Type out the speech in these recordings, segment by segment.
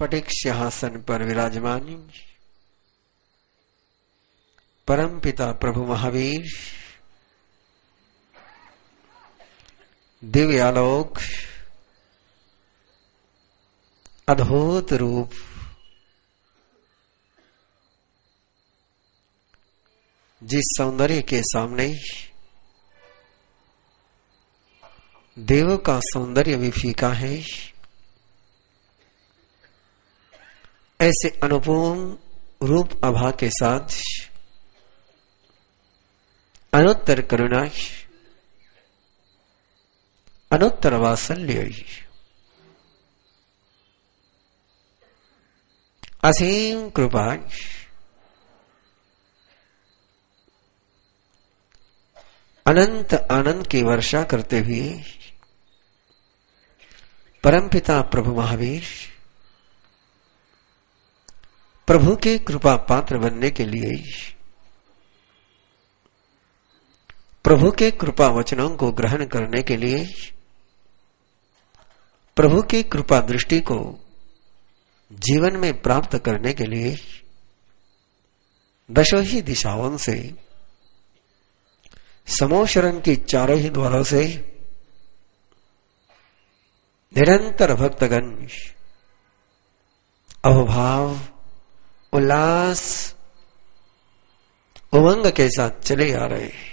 स्फटिक सिंहासन पर विराजमान परम पिता प्रभु महावीर दिव्यालोक अद्भुत रूप जिस सौंदर्य के सामने देव का सौंदर्य भी फीका है, ऐसे अनुपम रूप आभा के साथ अनुत्तर करुणा अनुत्तर वात्सल्य असीम कृपा अनंत आनंद की वर्षा करते हुए परमपिता प्रभु महावीर प्रभु के कृपा पात्र बनने के लिए प्रभु के कृपा वचनों को ग्रहण करने के लिए प्रभु की कृपा दृष्टि को जीवन में प्राप्त करने के लिए दशों ही दिशाओं से समोशरण की चारों ही द्वारों से निरंतर भक्तगण अहोभाव उल्लास उमंग के साथ चले आ रहे हैं।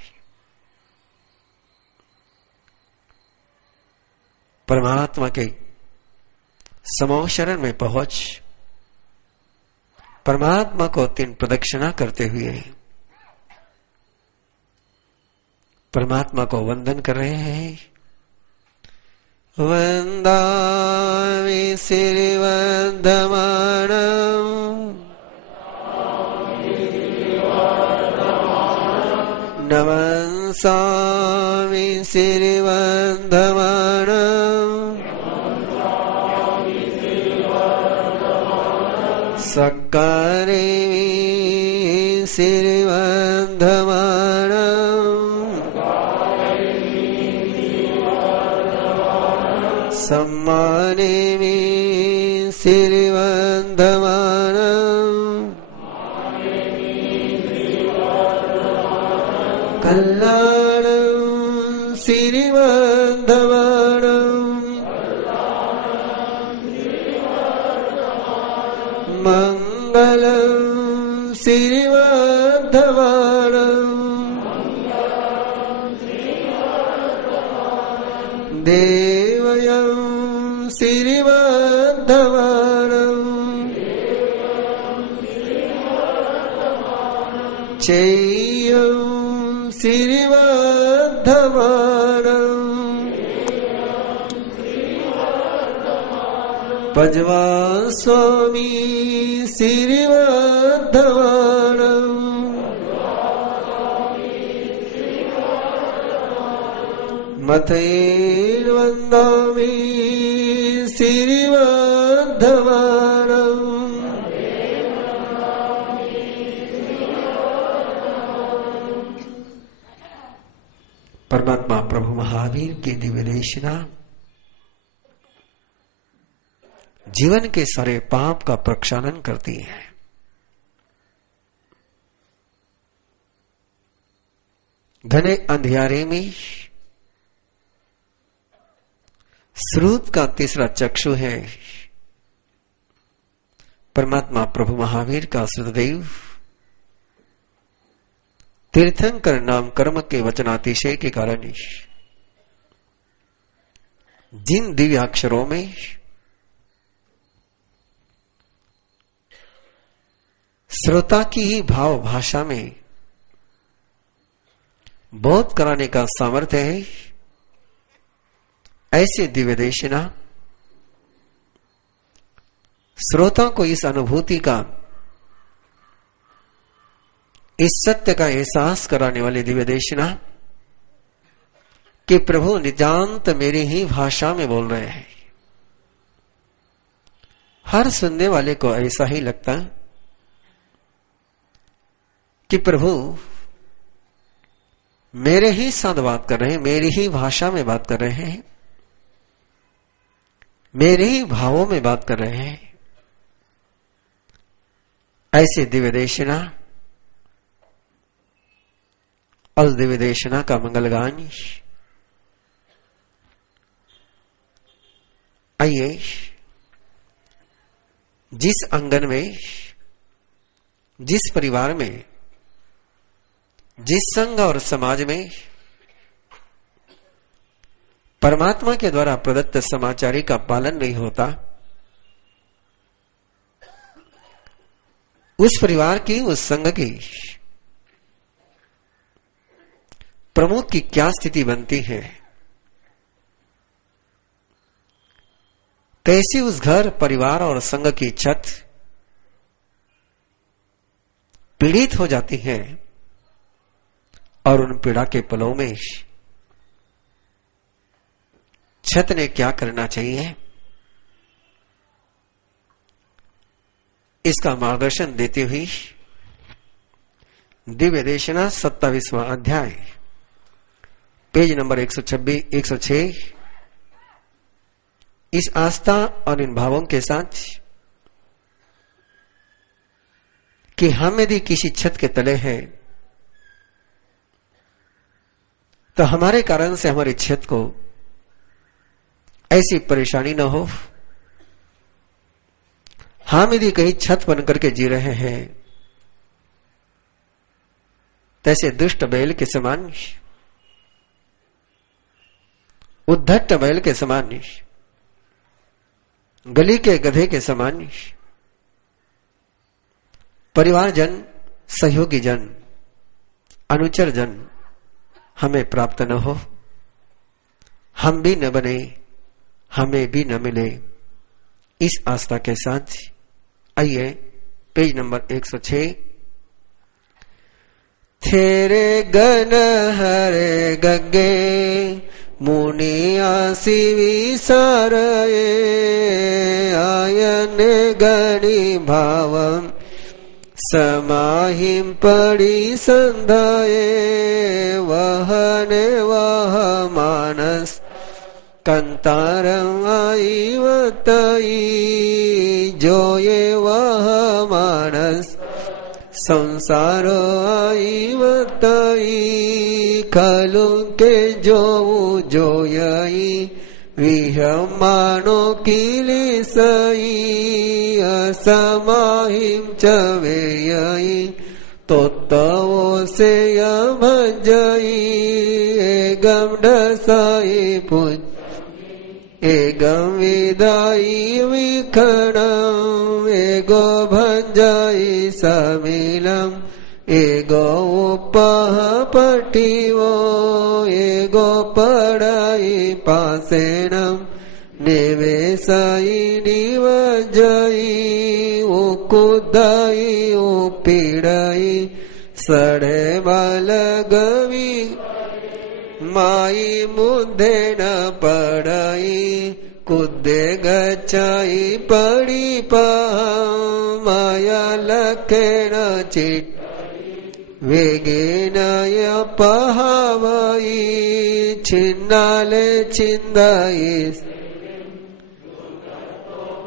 परमात्मा के समोशरण में पहुंच परमात्मा को 3 प्रदक्षिणा करते हुए परमात्मा को वंदन कर रहे हैं। वंदामि श्रीवंदमानं नमस्सामि श्रीवंदमानं सक्कारेमि श्रीवंदमानं सम्मानेमि श्रीवंदमानं कल्याणं श्रीवंदमानं मंगलं श्रीवंदमानं देवयं श्रीवंदमानं चेयं श्रीवंदमानं पज्वा स्वामी श्रीवंदमानं मथैर्वन्दामि श्रीवंदमानं परमात्मा प्रभु महावीर की दिव्य देशना जीवन के सारे पाप का प्रक्षालन करती है। घने अंधियारे में श्रुत का तीसरा चक्षु है परमात्मा प्रभु महावीर का श्रुतदेव तीर्थंकर नाम कर्म के वचनातिशय के कारण जिन दिव्याक्षरों में श्रोता की ही भाव भाषा में बोध कराने का सामर्थ्य है, ऐसे दिव्य देशना श्रोता को इस अनुभूति का इस सत्य का एहसास कराने वाली दिव्य देशना कि प्रभु नितांत मेरी ही भाषा में बोल रहे हैं। हर सुनने वाले को ऐसा ही लगता कि प्रभु मेरे ही साथ बात कर रहे हैं, मेरी ही भाषा में बात कर रहे हैं, मेरे ही भावों में बात कर रहे हैं। ऐसे दिव्य देशना और दिव्य देशना का मंगलगान आइए जिस आंगन में, जिस परिवार में, जिस संघ और समाज में परमात्मा के द्वारा प्रदत्त समाचारी का पालन नहीं होता, उस परिवार की, उस संघ की प्रमुख की क्या स्थिति बनती है। कैसी उस घर, परिवार और संघ की छत पीड़ित हो जाती है और उन पीड़ा के पलों में छत ने क्या करना चाहिए, इसका मार्गदर्शन देते हुए दिव्य देशना 27वां अध्याय पेज नंबर 106 इस आस्था और इन भावों के साथ कि हम यदि किसी छत के तले हैं तो हमारे कारण से हमारी छत को ऐसी परेशानी न हो। हम यदि कहीं छत बन करके जी रहे हैं तैसे दुष्ट बैल के समान, उद्धट बैल के समान, गली के गधे के समान परिवारजन, सहयोगी जन, अनुचर जन हमें प्राप्त न हो, हम भी न बने, हमें भी न मिले। इस आस्था के साथ आइए पेज नंबर 106 थेरे गन हरे गंगे मुनि आसी विसारये आयन गणी भावम समाहिम पड़ी संधाये वहने वह मानस कंतारम आई वतई जो ये वह मानस संसारो आई वतई खलु के जो यई विहमानो किली सई असमाहिम चवेयई तो तवो से भजई एगम ढसाई पुज एगम विदाई विखणम एगो भंजाई समीलम एगो उपह पटिवो एगो पढ़ाई पासेणम निवेशई निवजई उकुदाई उपीड़ई सड़े बाल गवी माई मुद्दे न पड़ई कुदे गचाई पड़ी माया लखे न चिट वेगे नय पहावई छिन्नाले छिंदाई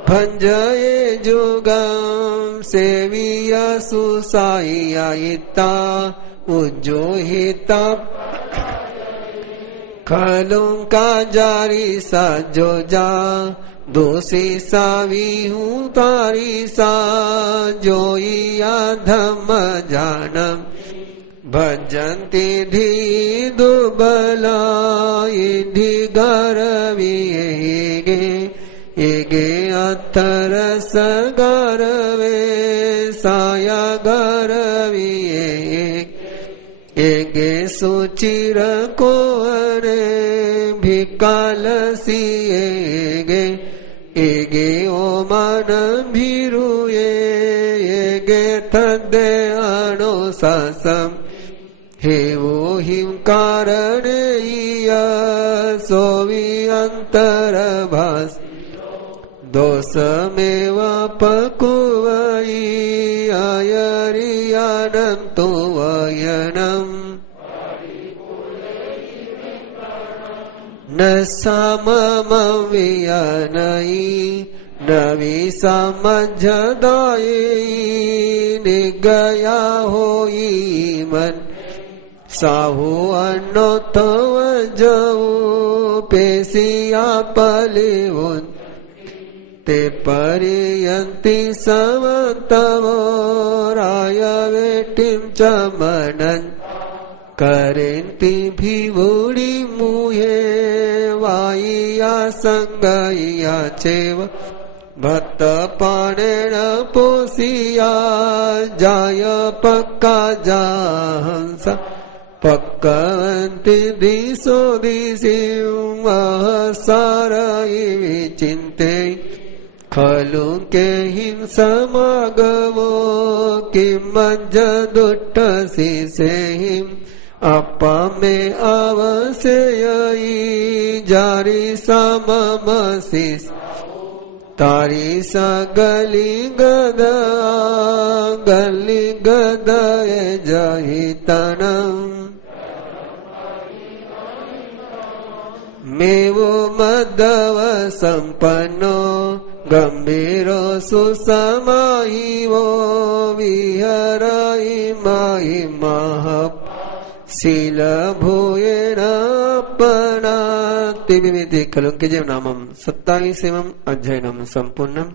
भंजये जुगम सेविया सुसाइया इता उज्जोहिता खलुं का जारी सा जो जा दोषी सावी हूँ तारी सा जोइया धम्म जानम भजन्ति धी दुबला इधी गारवी एगे अत्तर सगारवे साया गारवी एगे सुचिर को अरे भिकालसी एगे ओ मन भीरुए एगे थदे अणो सासम हे वो हिम कारण सोवी अंतर भास दोषमेव पकुवई आयरियानंतो वयनम न सममवियनई नवी समझ दाई ने गया होई मन साहु अनोतव जाऊ पेसिया पलिउन ते परियंति समतवो राय वेटिम चमनन करेंति भिवुड़ी मुहे वाइया संगया चेव भक्त पाणेन पोसिया जाय पक्का जाहंस पक्कवंति दिशो दिशिं सारई विचिन्ते खलु के हिंसमागमो किमज्ज दुट्टसि सेहिं अपमे अवसेयई जारी सममसिस तारी सगली गदय जहितनम मेवो मदव संपन्नो गंभीरो सुसमाहिवो विहरई माहि महप शील भूयेनापनाति विविधि कलुंक जीव नामम 27वें अध्ययनम संपूर्णम।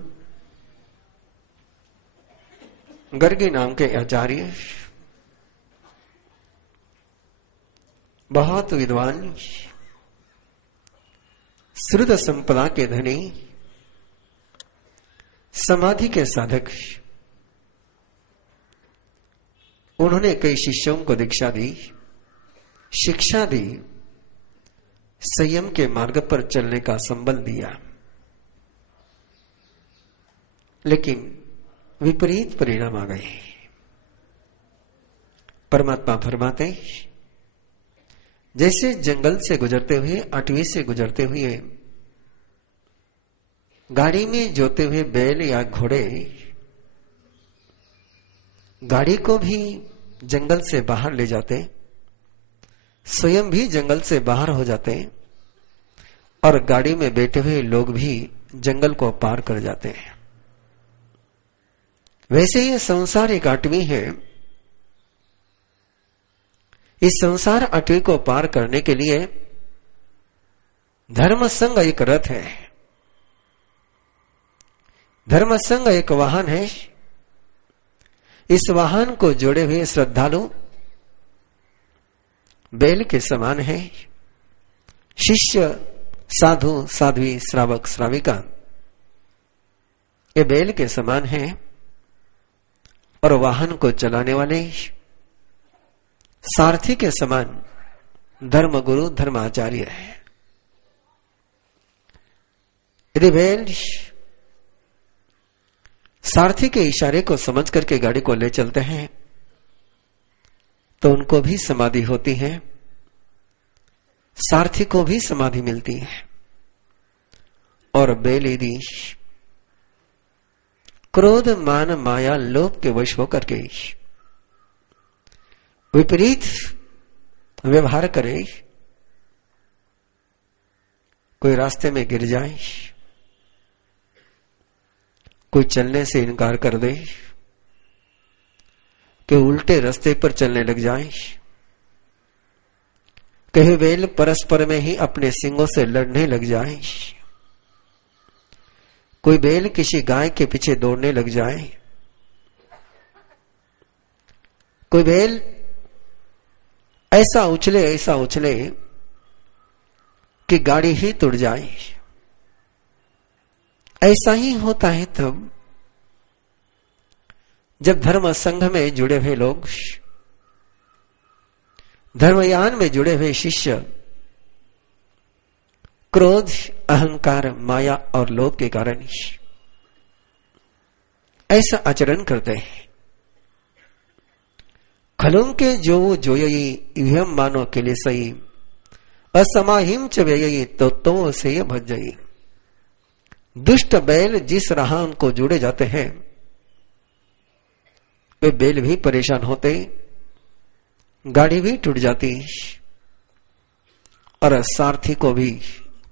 गर्गी नाम के आचार्य बहुत विद्वान श्रुत संपदा के धनी समाधि के साधक, उन्होंने कई शिष्यों को दीक्षा दी, शिक्षा दी, संयम के मार्ग पर चलने का संबल दिया, लेकिन विपरीत परिणाम आ गए। परमात्मा फरमाते, जैसे जंगल से गुजरते हुए, अटवी से गुजरते हुए, गाड़ी में जोते हुए बैल या घोड़े गाड़ी को भी जंगल से बाहर ले जाते, स्वयं भी जंगल से बाहर हो जाते और गाड़ी में बैठे हुए लोग भी जंगल को पार कर जाते हैं। वैसे ये संसार एक अटवी है। इस संसार अटवी को पार करने के लिए धर्म संग एक रथ है, धर्म संग एक वाहन है। इस वाहन को जोड़े हुए श्रद्धालु बैल के समान है। शिष्य, साधु, साध्वी, श्रावक, श्राविका ये बैल के समान है और वाहन को चलाने वाले सारथी के समान धर्म गुरु, धर्माचार्य है। यदि बैल सारथी के इशारे को समझ करके गाड़ी को ले चलते हैं तो उनको भी समाधि होती है, सारथी को भी समाधि मिलती है। और बैल यदि क्रोध, मान, माया, लोभ के वश होकर के विपरीत व्यवहार करे, कोई रास्ते में गिर जाए, कोई चलने से इनकार कर दे, कि उल्टे रास्ते पर चलने लग जाए, कहीं बैल परस्पर में ही अपने सींगों से लड़ने लग जाए, कोई बैल किसी गाय के पीछे दौड़ने लग जाए, कोई बैल ऐसा उछले कि गाड़ी ही टूट जाए। ऐसा ही होता है तब जब धर्म संघ में जुड़े हुए लोग, धर्मयान में जुड़े हुए शिष्य क्रोध, अहंकार, माया और लोभ के कारण ऐसा आचरण करते हैं। खलुं के जो जोयई इहम मानो के लिए सही असमाहिम च व्ययई तो से भजई। दुष्ट बैल जिस राह उनको जुड़े जाते हैं वे बैल भी परेशान होते, गाड़ी भी टूट जाती और सारथी को भी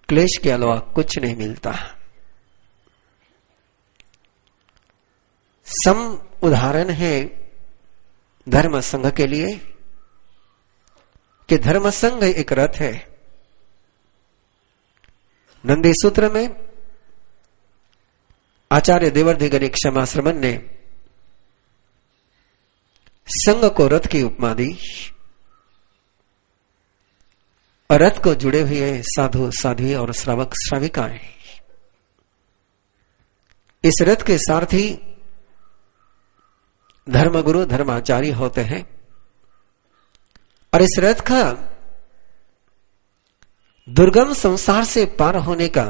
क्लेश के अलावा कुछ नहीं मिलता। सम उदाहरण है धर्म संघ के लिए कि धर्म संघ एक रथ है। नंदी सूत्र में आचार्य देवर्धिगणिक क्षमाश्रमण ने संघ को रथ की उपमा दी और रथ को जुड़े हुए साधु साध्वी और श्रावक श्राविकाएं। इस रथ के सारथी धर्मगुरु धर्माचार्य होते हैं और इस रथ का दुर्गम संसार से पार होने का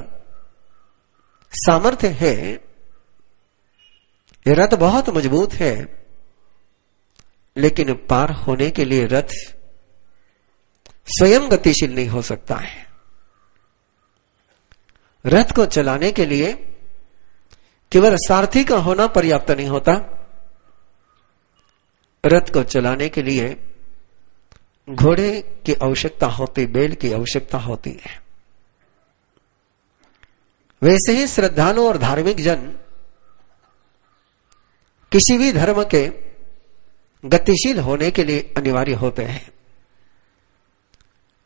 सामर्थ्य है। यह रथ बहुत मजबूत है, लेकिन पार होने के लिए रथ स्वयं गतिशील नहीं हो सकता है। रथ को चलाने के लिए केवल सारथी का होना पर्याप्त नहीं होता। रथ को चलाने के लिए घोड़े की आवश्यकता होती, बैल की आवश्यकता होती है। वैसे ही श्रद्धालु और धार्मिक जन किसी भी धर्म के गतिशील होने के लिए अनिवार्य होते हैं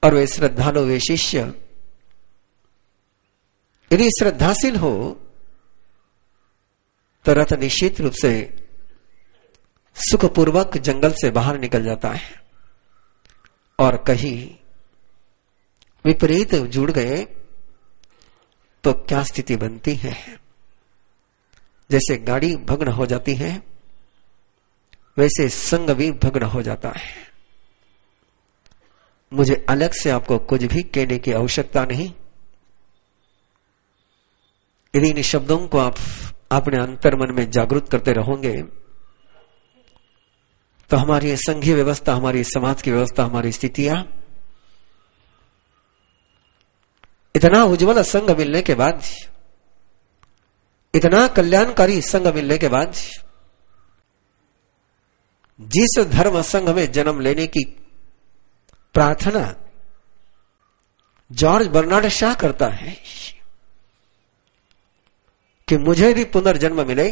और वे श्रद्धालु, वे शिष्य यदि श्रद्धाशील हो तो रथ निश्चित रूप से सुखपूर्वक जंगल से बाहर निकल जाता है और कहीं विपरीत जुड़ गए तो क्या स्थिति बनती है। जैसे गाड़ी भग्न हो जाती है, वैसे संग भी भग्न हो जाता है। मुझे अलग से आपको कुछ भी कहने की आवश्यकता नहीं। यदि इन शब्दों को आप अपने अंतर्मन में जागृत करते रहोगे तो हमारी संघीय व्यवस्था, हमारी समाज की व्यवस्था, हमारी स्थितियां इतना उज्जवल संघ मिलने के बाद, इतना कल्याणकारी संघ मिलने के बाद, जिस धर्म संघ में जन्म लेने की प्रार्थना जॉर्ज बर्नार्ड शॉ करता है कि मुझे यदि पुनर्जन्म मिले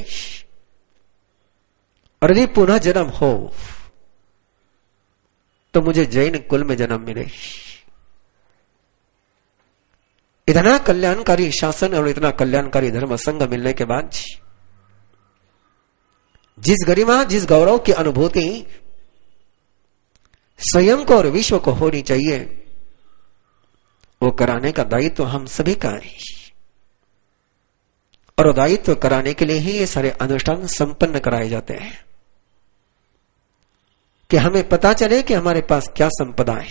और यदि पुनः जन्म हो तो मुझे जैन कुल में जन्म मिले। इतना कल्याणकारी शासन और इतना कल्याणकारी धर्म संघ मिलने के बाद जिस गरिमा, जिस गौरव की अनुभूति स्वयं को और विश्व को होनी चाहिए, वो कराने का दायित्व हम सभी का है। और दायित्व कराने के लिए ही ये सारे अनुष्ठान संपन्न कराए जाते हैं कि हमें पता चले कि हमारे पास क्या संपदा है,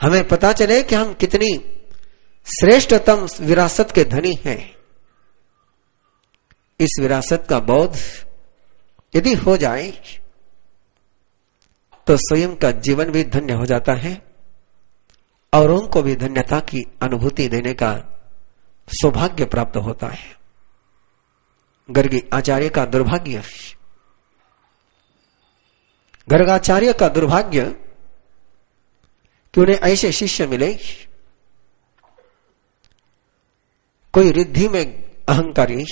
हमें पता चले कि हम कितनी श्रेष्ठतम विरासत के धनी हैं। इस विरासत का बोध यदि हो जाए तो स्वयं का जीवन भी धन्य हो जाता है और उनको भी धन्यता की अनुभूति देने का सौभाग्य प्राप्त होता है। गर्गी आचार्य का दुर्भाग्य, गर्गाचार्य का दुर्भाग्य कि उन्हें ऐसे शिष्य मिले, कोई रिद्धि में अहंकारी,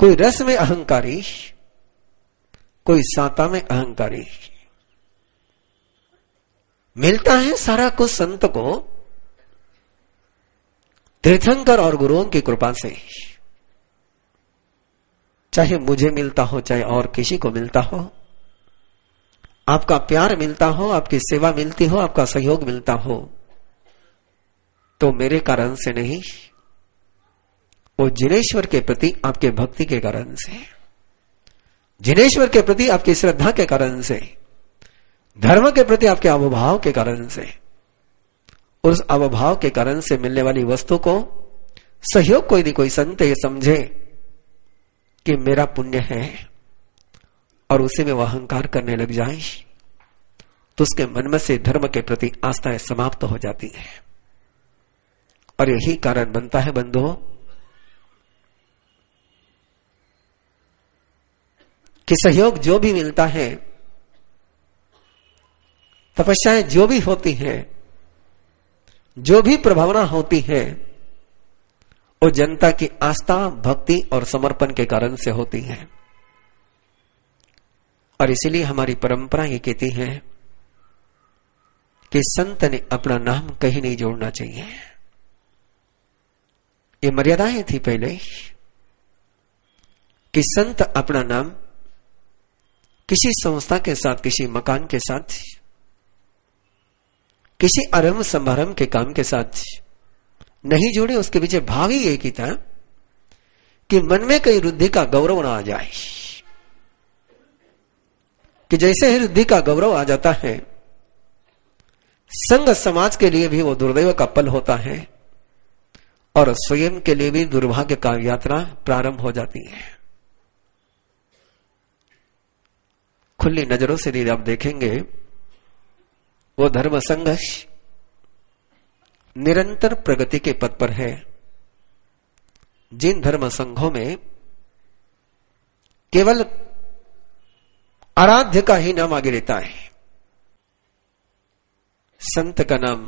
कोई रस में अहंकारी, कोई साता में अहंकारी। मिलता है सारा कुछ संत को तीर्थंकर और गुरुओं की कृपा से। चाहे मुझे मिलता हो, चाहे और किसी को मिलता हो, आपका प्यार मिलता हो, आपकी सेवा मिलती हो, आपका सहयोग मिलता हो, तो मेरे कारण से नहीं, वो जिनेश्वर के प्रति आपके भक्ति के कारण से, जिनेश्वर के प्रति आपकी श्रद्धा के कारण से, धर्म के प्रति आपके अवभाव के कारण से, उस अवभाव के कारण से मिलने वाली वस्तु को सहयोग को यदि कोई संत ये समझे कि मेरा पुण्य है और उसी में वह अहंकार करने लग जाए तो उसके मन में से धर्म के प्रति आस्था समाप्त हो जाती है। और यही कारण बनता है बंधुओं कि सहयोग जो भी मिलता है तपस्याएं जो भी होती हैं, जो भी प्रभावना होती है, वो जनता की आस्था, भक्ति और समर्पण के कारण से होती है। और इसीलिए हमारी परंपरा ये कहती है कि संत ने अपना नाम कहीं नहीं जोड़ना चाहिए। ये मर्यादाएं थी पहले कि संत अपना नाम किसी संस्था के साथ, किसी मकान के साथ, किसी आरंभ समारंभ के काम के साथ नहीं जोड़े। उसके पीछे भाव ही एक ही था कि मन में कहीं रुद्धि का गौरव ना आ जाए, कि जैसे ही रुद्धि का गौरव आ जाता है, संघ समाज के लिए भी वो दुर्दैव का पल होता है और स्वयं के लिए भी दुर्भाग्य का यात्रा प्रारंभ हो जाती है। खुली नजरों से यदि आप देखेंगे, वो धर्म संघर्ष निरंतर प्रगति के पथ पर है। जिन धर्म संघों में केवल आराध्य का ही नाम आगे रहता है, संत का नाम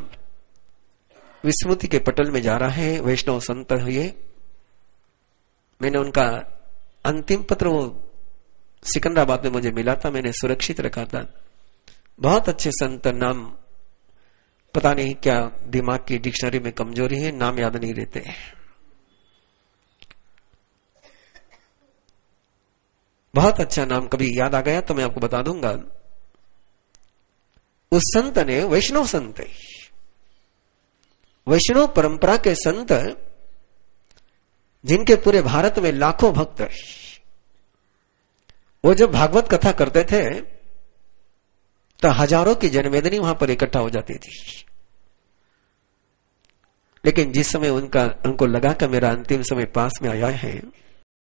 विस्मृति के पटल में जा रहा है, वैष्णव संत है ये। मैंने उनका अंतिम पत्र वो सिकंदराबाद में मुझे मिला था, मैंने सुरक्षित रखा था। बहुत अच्छे संत, नाम पता नहीं क्या दिमाग की डिक्शनरी में कमजोरी है, नाम याद नहीं रहते। बहुत अच्छा नाम, कभी याद आ गया तो मैं आपको बता दूंगा। उस संत ने, वैष्णव संत, वैष्णव परंपरा के संत, जिनके पूरे भारत में लाखों भक्त, वो जब भागवत कथा करते थे तो हजारों की जनमेदनी वहां पर इकट्ठा हो जाती थी। लेकिन जिस समय उनको लगा कि मेरा अंतिम समय पास में आया है,